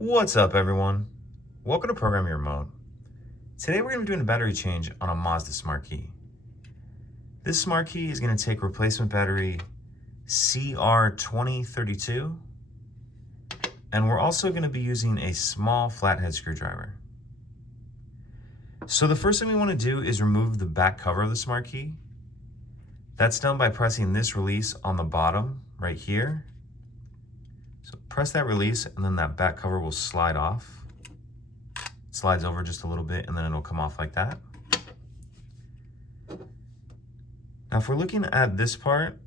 What's up, everyone? Welcome to Program Your Remote. Today we're going to be doing a battery change on a Mazda Smart Key. This Smart Key is going to take replacement battery CR2032, and we're also going to be using a small flathead screwdriver. So the first thing we want to do is remove the back cover of the Smart Key. That's done by pressing this release on the bottom right here. So press that release and then that back cover will slide off. It slides over just a little bit and then it'll come off like that. Now if we're looking at this part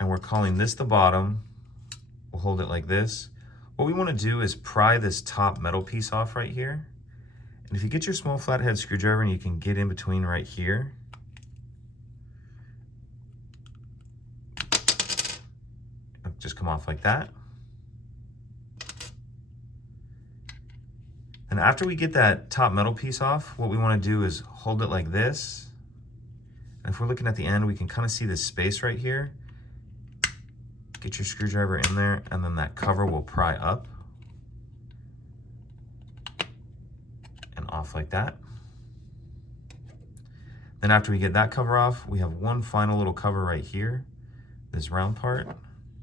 and we're calling this the bottom, we'll hold it like this. What we want to do is pry this top metal piece off right here. And if you get your small flathead screwdriver and you can get in between right here, it'll just come off like that. And after we get that top metal piece off, what we want to do is hold it like this. And if we're looking at the end, we can kind of see this space right here. Get your screwdriver in there, and then that cover will pry up and off like that. Then after we get that cover off, we have one final little cover right here, this round part.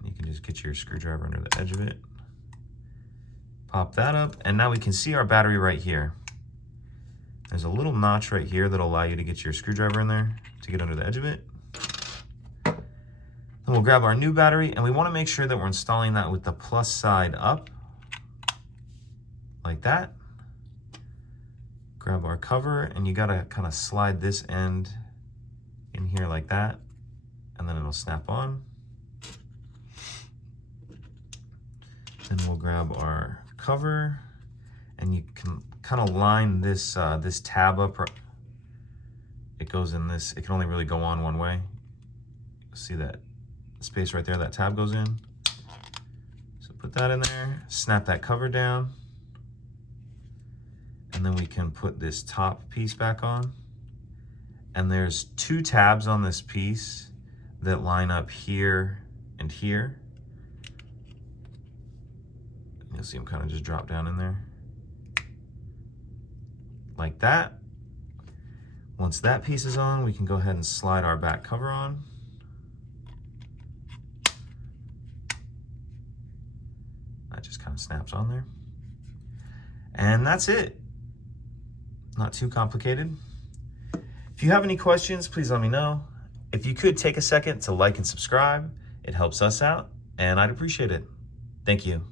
You can just get your screwdriver under the edge of it. Pop that up, and now we can see our battery right here. There's a little notch right here that'll allow you to get your screwdriver in there to get under the edge of it. Then we'll grab our new battery, and we want to make sure that we're installing that with the plus side up, like that. Grab our cover, and you gotta kind of slide this end in here like that, and then it'll snap on. Then we'll grab our cover, and you can kind of line this this tab up. It goes in this, it can only really go on one way. See that space right there, that tab goes in. So put that in there, snap that cover down, and then we can put this top piece back on. And there's two tabs on this piece that line up here and here. You'll see them kind of just drop down in there. Like that. Once that piece is on, we can go ahead and slide our back cover on. That just kind of snaps on there. And that's it. Not too complicated. If you have any questions, please let me know. If you could take a second to like and subscribe, it helps us out, and I'd appreciate it. Thank you.